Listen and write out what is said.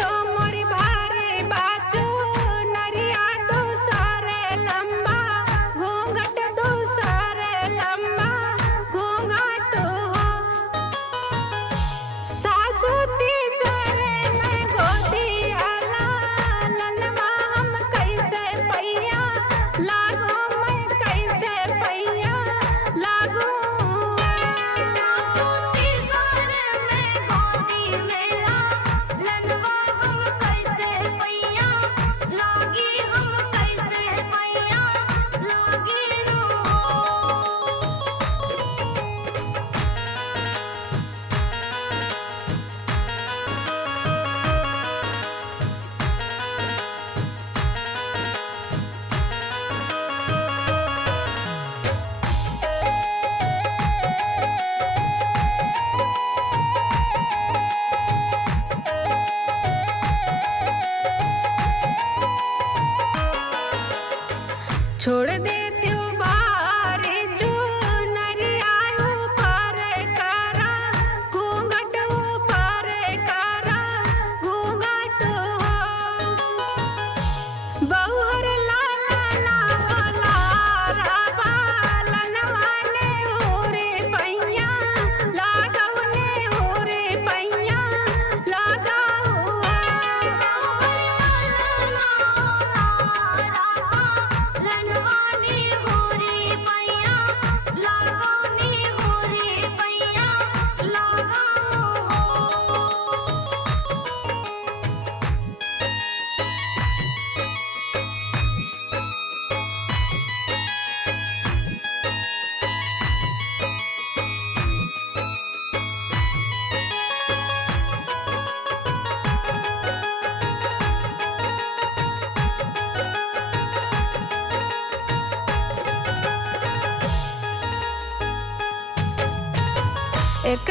तो मोरी भारी बाजू नरिया दूसरे लंबा घूंघट दूसरे लंबा घूंघट हो सासू तीसरे में गोदिया लालनवा हम कैसे पैया लागू मैं कैसे पैया लागू सासू तीसरे में गोदी में लालनवा हम कैसे पैया लागी हम कैसे पैया लागी नो। छोड़ देती हूँ बारी जो नरिया ऊपर करा घूंघट ऊपर करा घूंघट हो बहुहर लालना वाला राबालनवा ने उरे पैया लागवने उरे पैया लगाऊ लनवानी होरी पैया लागोनी होरी पैया लगाओ हो। एक